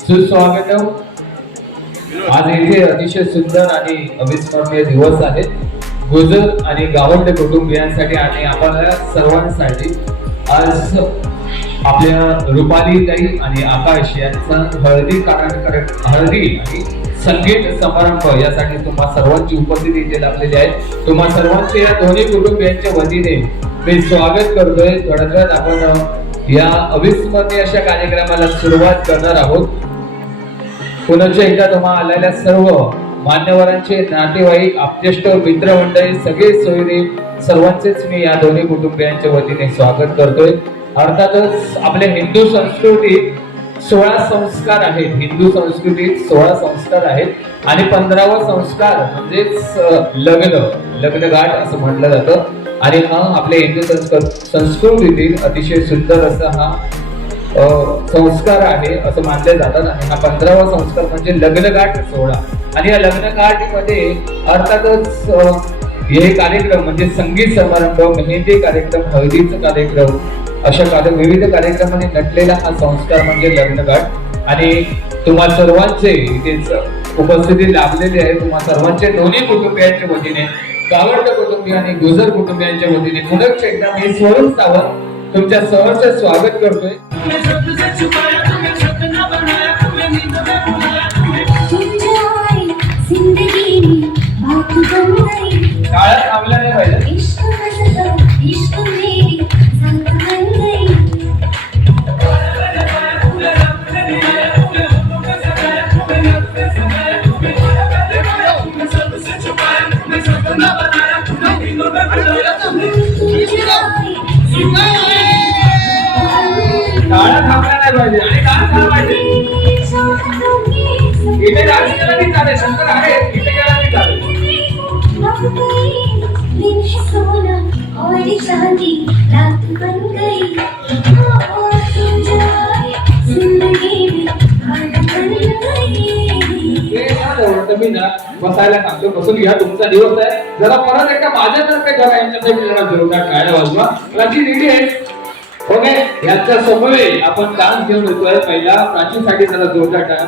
सुस्वागतम. आज इथे अतिशय सुंदर आणि अविस्मरणीय दिवस आहेत गुजर आणि गावंड कुटुंबियांसाठी आणि आपल्या सर्वांसाठी आज आपल्या रुपाली ताई आणि आकाश यांचा हळदी कारण हळदी आणि संगीत समारंभ यासाठी तुम्हा सर्वांची उपस्थिती इथे लाभलेली आहे. तुम्हा सर्वांचे या दोन्ही कुटुंबियांच्या वतीने मी स्वागत करतोय. थोड्या वेळात आपण या अविस्मरणीय अशा कार्यक्रमाला सुरुवात करणार आहोत. पुनश्च एकदा तुम्हा आलेल्या सर्व मान्यवरांचे नातेवाईक आपजेष्ट मित्रमंडळी सगळे सोयरे सर्वांचेच मी या दोन्ही कुटुंबियांच्या वतीने स्वागत करतोय. अर्थातच आपल्या हिंदू संस्कृतीत सोळा संस्कार आहेत. हिंदू संस्कृतीत सोळा संस्कार आहेत. आणि पंधरावा संस्कार म्हणजेच लग्न. लग्नगाठ असं म्हटलं जातं. आणि हा आपल्या हिंदू संस्कृ संस्कृतीतील अतिशय सुंदर असा हा संस्कार आहे असं मानले जातात आणि हा पंधरावा संस्कार म्हणजे लग्नगाठ सोहळा. आणि या लग्नगाठीमध्ये अर्थातच हे कार्यक्रम म्हणजे संगीत समारंभ मेहंदी कार्यक्रम हळदीचा कार्यक्रम अशा कार्य विविध कार्यक्रमाने नटलेला हा संस्कार म्हणजे लग्नगाठ. आणि तुम्हा सर्वांचे इथेच उपस्थिती लाभलेली आहे. तुम्हा सर्वांचे दोन्ही कुटुंबियांच्या वतीने गावंड कुटुंबीय आणि गुजर कुटुंबियांच्या वतीने पुनश्च एकदा मी स्वरूप सावंत तुमच्या सहर्ष स्वागत करतोय. इथे डान्स केला नाही चालेल शंकर आहे इथे गेला नाही चालेल. अब रात बन गई तुम जो जिंदगी में बात ना बसायला सांगतो बसून घ्या तुमचा दिवस आहे. जरा परत एकदा माझ्यातर्फे करा यांच्यासाठी जरा जोरदार टाळ्या वाजवा. प्राची रेडी आहे. ओके याच्या समोर आपण डान्स घेऊन येतोय. पहिला प्राचीसाठी जरा जोरदार टाळ्या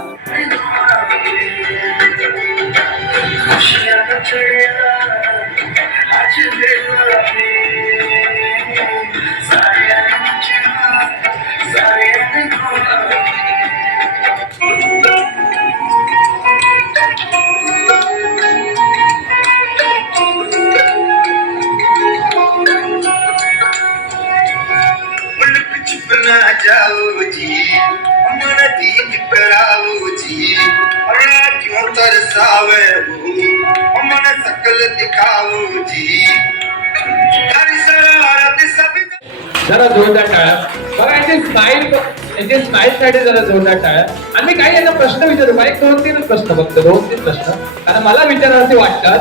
जरा जोरदार टाळा. बघा याचे स्माईल याचे स्माईल साठी जरा जोरदार टाळा. आम्ही काही यांना प्रश्न विचारू. मला एक दोन तीन प्रश्न फक्त दोन तीन प्रश्न. कारण मला विचारायचे वाटतात.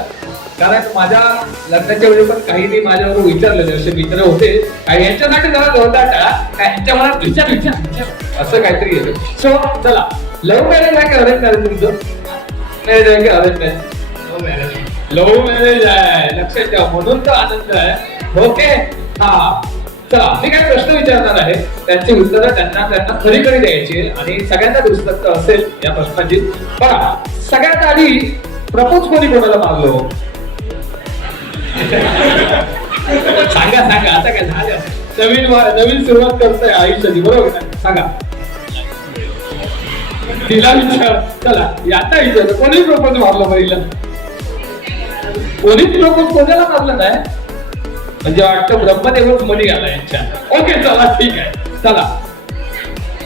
कारण माझ्या लग्नाच्या वेळी पण काही माझ्यावर विचारलेले असे मित्र होते. काही यांच्यासाठी जरा जोरदार टाळा. काय यांच्या मनात विचार विचार विचार. असं काहीतरी येतं सो चला. लव्ह मॅरेज आहे का अरेंज मॅरेज तुमचं? मॅरेज आहे का अरेंज मॅरेज लव्ह मॅरेज आहे. लक्षात ठेवा म्हणून तर आनंद आहे. ओके हा. चला मी काय प्रश्न विचारणार आहे. त्यांची उत्तरं त्यांना त्यांना खरी खरी द्यायची आणि सगळ्यांना पुस्तक असेल या प्रश्नाची. बघा सगळ्यात आधी प्रपोज कोणी कोणाला मागलो सांगा सांगा. आता काय झालं? नवीन नवीन सुरुवात करतोय आयुष्याची बरोबर सांगा. तिला विचार. चला आता विचार. कोणी प्रपोज मारलं पहिला? पोलीस लोक कोणाला मारलं नाही? म्हणजे वाटतं ब्रह्मदेवच मनी आला यांच्या. ओके चला ठीक आहे. चला.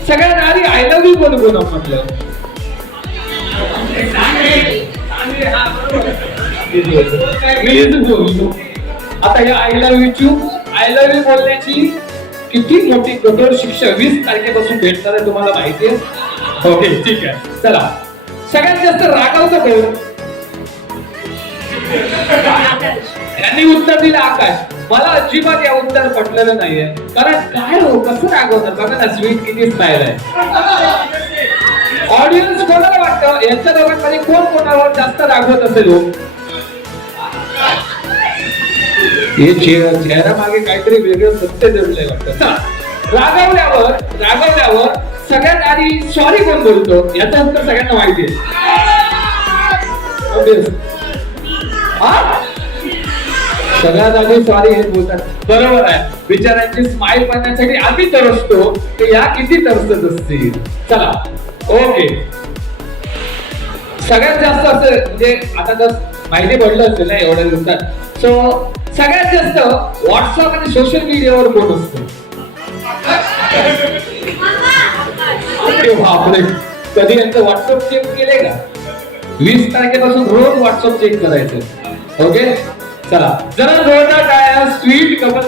सगळ्यात आधी आय लव्ह यू कोण कोण म्हटलं मीच बोललो. आता या I love you I love you बोलण्याची किती मोठी कठोर शिक्षा वीस तारखेपासून भेटणार आहे तुम्हाला माहिती आहे? ओके ठीक आहे. चला. सगळ्यात जास्त रागावतं कोण? त्यांनी उत्तर दिलं आकाश. मला अजिबात या उत्तर पटलेलं नाहीये. कारण काय हो? कसं रागवतात बघा ना स्वीट किती स्टाईल आहे. ऑडियन्स कोणाला वाटतं? यांच्या दोघांमध्ये कोण कोणावर जास्त रागवत असेल हो? हे चेहरा मागे काहीतरी वेगळं सत्य दडलंय वाटतं. रागवल्यावर रागवल्यावर सगळ्यात आधी सॉरी कोण बोलतो? याचं उत्तर सगळ्यांना माहिती आहे. सगळ्यात आधी सॉरी हे बोलतात. बरोबर आहे. विचारांची स्माइल पाहण्यासाठी आम्ही तरसतो ते या किती तरसत असतील? चला. ओके सगळ्यात जास्त असं म्हणजे आता जर माहिती पडलं असेल ना एवढ्या दिवसात सो सगळ्यात जास्त व्हॉट्सअप आणि सोशल मीडियावर कोण असतो? बापरे. कधी यांचं व्हॉट्सअप चेक केले का? वीस तारखेपासून रोज व्हॉट्सअप चेक करायचं. ओके? चला. जरा जोरदार काय स्वीट कपल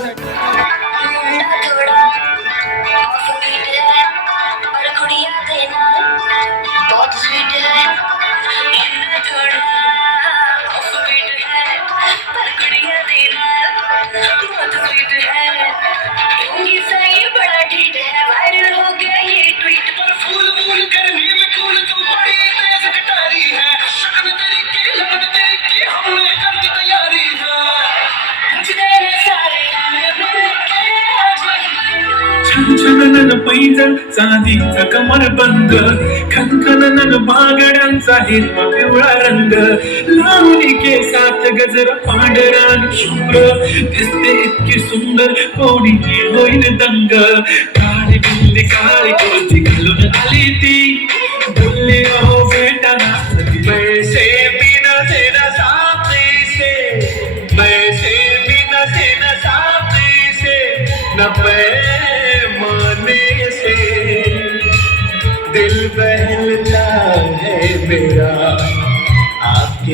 छनछनन पैजण चांदीचा कमर बंद खनखनन बागड्यांचा हिरवा पिवळा रंग लावणी केसात गजर पांढरा आणि शुभ्र दिसते इतकी सुंदर कोणी होईल दंग काळी बिल्ली काळी कोटी घालून आली ती बोलली अहो बेटा नाचती पैसे बिना तेरा साथी से पैसे बिना तेरा साथी से न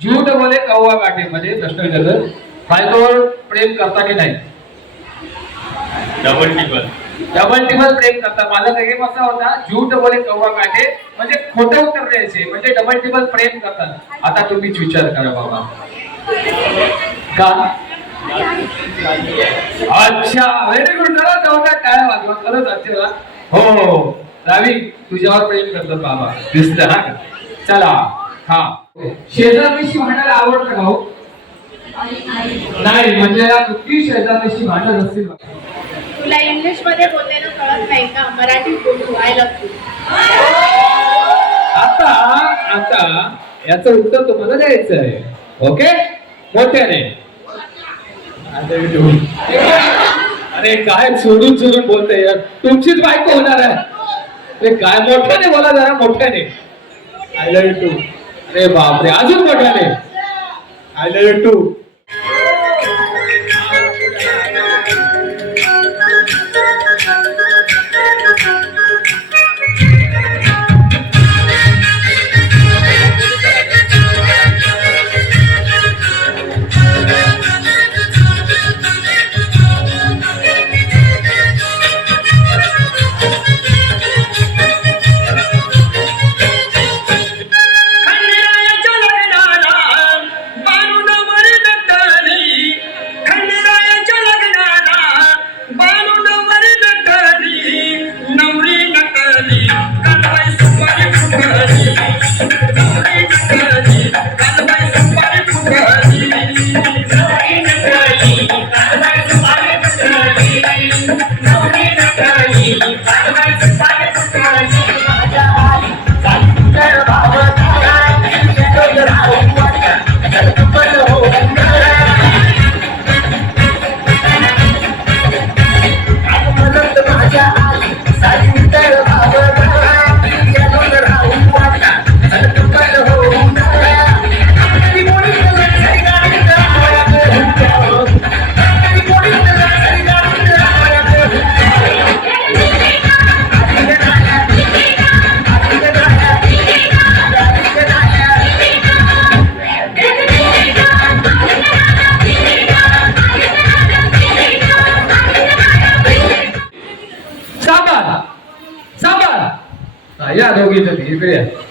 झूट बोले कौवा काठीमध्ये प्रश्न विचारलं बायकोवर प्रेम करता की नाही? डबल टिबल डबल टिबल प्रेम करता. माझा गेम असा होता. झूट बोले कौवा काटे म्हणजे खोटं उत्तर द्यायचे म्हणजे डबल टिबल प्रेम करतात आता तुम्हीच विचार करा बाबा. का? अच्छा व्हेरी गुड जरा जोरदार टाळ्या वाजवा खरंच आजच्या हो हो हो. रावी तुझ्यावर प्रेम करतात बाबा. दिसत हा? चला हा. शेजारशी भांडायला आवडतं का हो? नाही म्हणजे कुठली शेजारशी भांडत असतील. तुला इंग्लिशमध्ये बोललेलं कळत नाही का? मराठीत बोलू आय लव्ह यू आता आता याचं उत्तर तुम्हाला द्यायचं आहे ओके मोठ्याने. अरे काय सोडून सोडून बोलते यार तुमचीच बायको होणार आहे. अरे काय मोठ्याने बोला जरा मोठ्याने. आय लव्ह टू अरे बापरे अजून मोठ्याने. आय लव्ह टू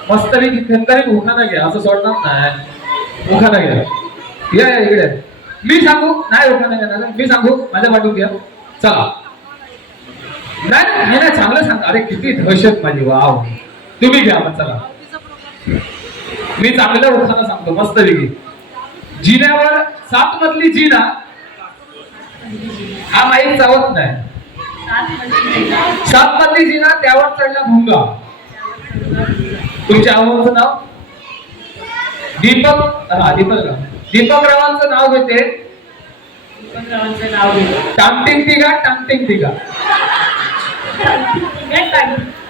इकडे या मस्त पैकी खंतरी उखाना घ्या असं सोडणार नाही. उखाना घ्या या या इकडे. मी सांगू? नाही उखाना घ्या मी सांगू? माझ्या वाटून घ्या चला. नाही नाही, नाही चांगलं सांगा. अरे किती दहशत माझी. वाव. तुम्ही घ्या मग चला. मी चांगलं उखाना सांगतो. मस्त पैकी. जिन्यावर सात मधली जिना. हा माईक चावत नाही. सात मधली जिना त्यावर चढला भुंगा. तुमच्या आवडचं नाव? दीपक हा दीपक राव दीपक रावांचं नाव घेते? उपक्रमांचं नाव घेतो. टामटिंग तिघा टामटिंग तिघा.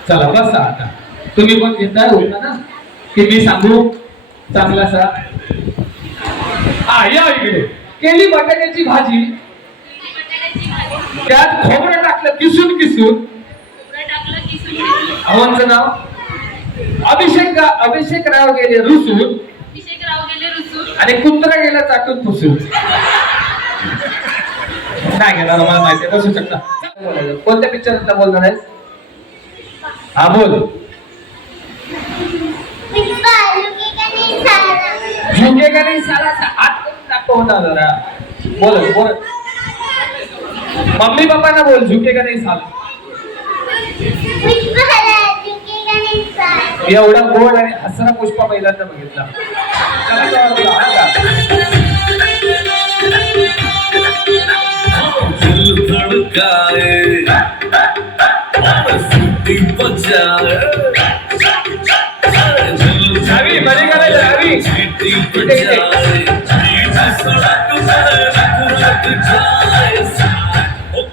चला बसा आता. तुम्ही पण घेताय होता ना? की मी सांगू? चांगला सा. हा या इकडे. केली बटाट्याची भाजी. त्यात खोबरं टाकलं किसून किसून अवांचं नाव? अभिषेक अभिषेक राव गेले रुसून. आणि कुत्रा गेला चाटून पुसून. नाही घेणार मला माहिती बसू शकता. कोणत्या पिक्चरला बोलणार आहेस? हा बोल. झुके का नाही साला सा- हात दाखव जरा. बोल बोल. मम्मी पप्पांना बोल झुके का नाही साला एवढा गोड आणि हसरा पुष्पा पहिल्यांदा बघितला. हा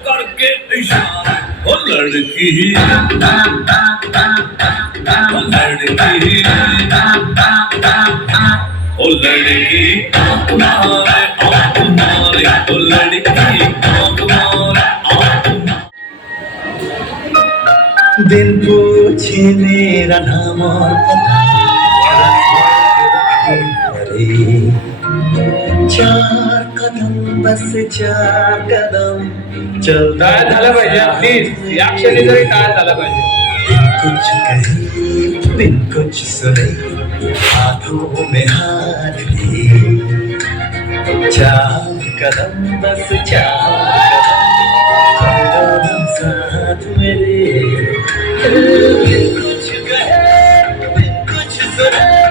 करके इशारा ओ लड़की. ओ लड़की ओ लड़की आंख मारे आंख मारे दिन पूछे चार कदम बस चार कदम चल झालं पाहिजे प्लीज या क्षणी तरी झालं पाहिजे कुछ कहे बिन कुछ सुने हाथों में हाथ लिए। चार कदम बस चार कदम साथ मेरे बिन कुछ कहे बिन कुछ सुने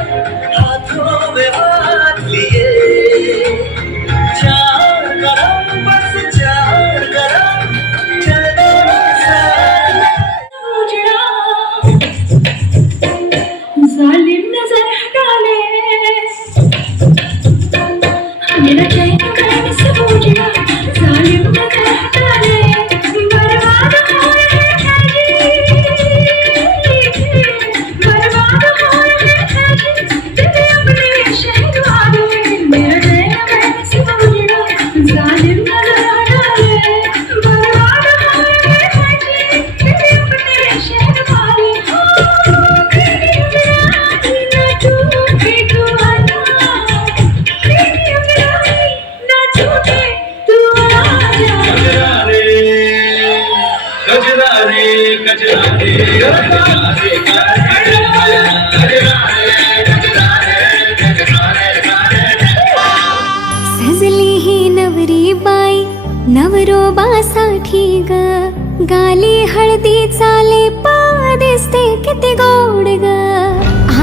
किती गोड ग.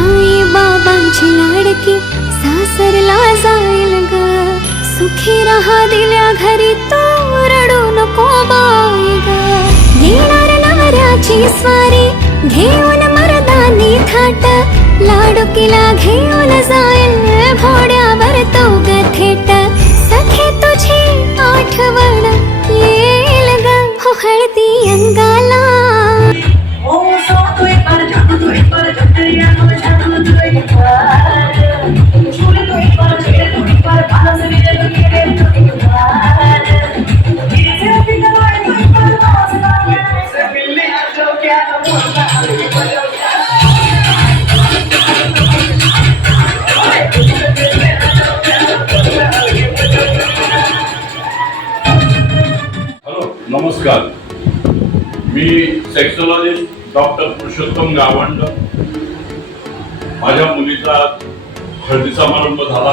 आई बाबांची लाडकी सासरला जाईल ग. सुखी राहा दिल्या घरी तो रडू नको बाई ग. येणार नवऱ्याची स्वारी घेऊन मरदानी थाट. लाडुकीला घेऊन जाईल घोड्यावर तो ग थेट सखे तुझी आठवण पुरुषोत्तम गावंड. माझ्या मुलीचा हळदी समारंभ झाला.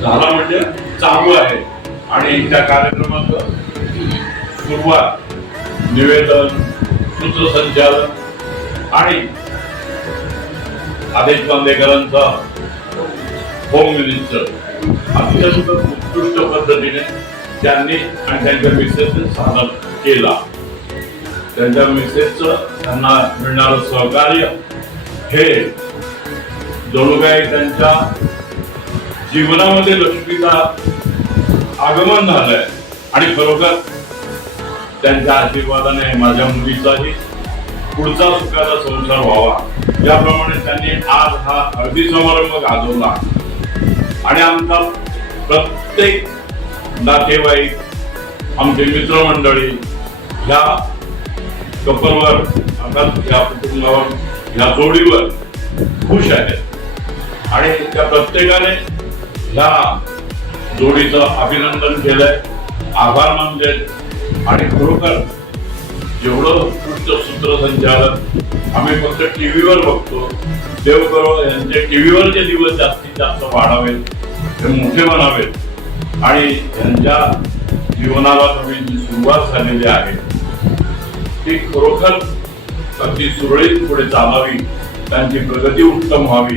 झाला म्हणजे चालू आहे. आणि त्या कार्यक्रमात सुरुवात निवेदन सूत्रसंचालन आणि आदेश बांदेकरांचा होम मिनिस्टर अत्यंत उत्कृष्ट पद्धतीने त्यांनी आणि त्यांच्या मिसेसने सादर केला. त्यांच्या मिसेसचं त्यांना मिळणारं सहकार्य हे जणू काही त्यांच्या जीवनामध्ये लक्ष्मीचा आगमन झालंय. आणि खरोखर त्यांच्या आशीर्वादाने माझ्या मुलीचाही पुढचा सुखाचा संसार व्हावा. याप्रमाणे त्यांनी आज हा हळदी समारंभ गाजवला. आणि आमचा प्रत्येक नातेवाईक आमचे मित्रमंडळी ह्या कपलवर अर्थात या कुटुंबावर ह्या जोडीवर खुश आहेत आणि त्या प्रत्येकाने ह्या जोडीचं अभिनंदन केलंय आभार मानले. आणि खरोखर जेवढं उत्कृष्ट सूत्रसंचालन आम्ही फक्त टीव्हीवर बघतो देव करो यांचे टीव्हीवरचे दिवस जास्तीत जास्त वाढावेत हे मोठे बनावेत आणि त्यांच्या जीवनाला नवीन सुरुवात झालेली आहे. ती खरोखर अगदी सुरळीत पुढे चालावी त्यांची प्रगती उत्तम व्हावी.